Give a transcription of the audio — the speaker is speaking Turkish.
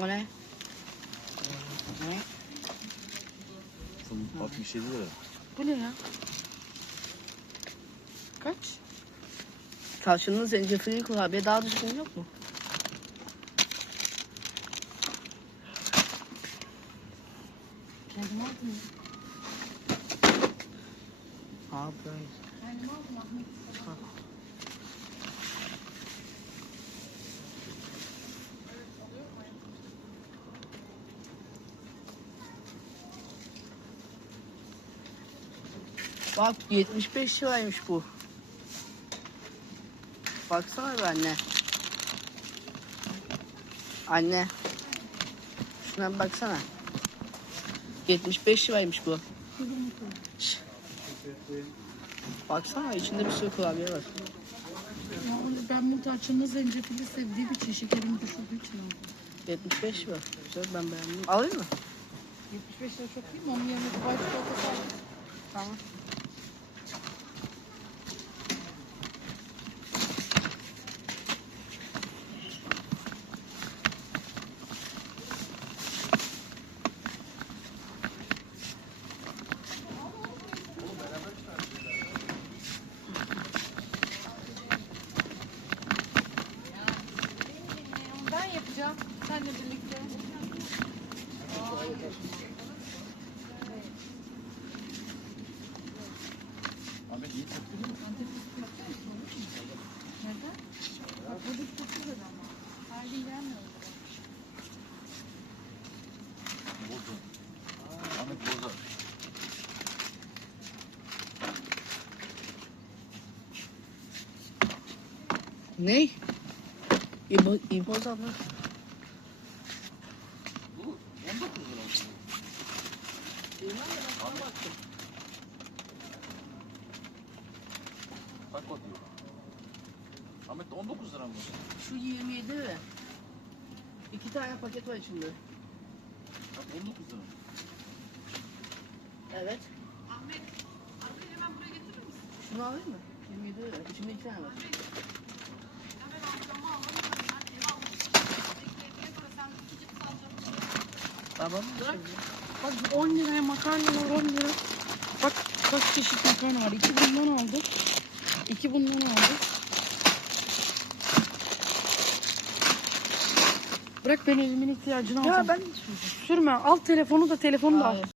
O ne? Ne? Son 67 lira. Bu ne ya? Kaç? Karşılığında zencefilli kurabiye daha düzgün yok mu? Kendim aldım. Ha böyle. Kendim aldım Ahmet. Bak 75 liraymış bu. Baksana bir anne. Anne. Şuna bir baksana. 75 liraymış bu. Şş. Baksana içinde bir sürü kurabiye var. Ya onu ben tarçınlı zencefili sevdiğim için şekerim düşürdüğü için aldım. 75 lira. Güzel ben beğendim. Alayım mı? 75 lira çok değil mi? Onun yerine Dubai çikolatası aldım. Tamam. Yapacağım. Seninle birlikte. Ahmet iyi tepki değil mi? Neden? Bak burada çok güzel ama. Her gün gelmiyorum. Boza. Ahmet boza. Ne? İbo, İboza mı? Bu 19 lira mı? Ahmet. Bak bakıyor. Ahmet 19 lira mı? Şu 27 mi? İki tane paket var içinde. Bak 19 lira. Evet. Ahmet, hemen buraya getirir misin? Şunu alayım mı? 27 lira. İçinde iki tane var. Babam bırak. Bak 10 liraya makarna var 10 lira. Bak kaç çeşit makarna var. İki bundan aldık. İki bundan aldık. Bırak ben evimin ihtiyacını alacağım. Ya ben Sürme. Al telefonu da telefonu da al.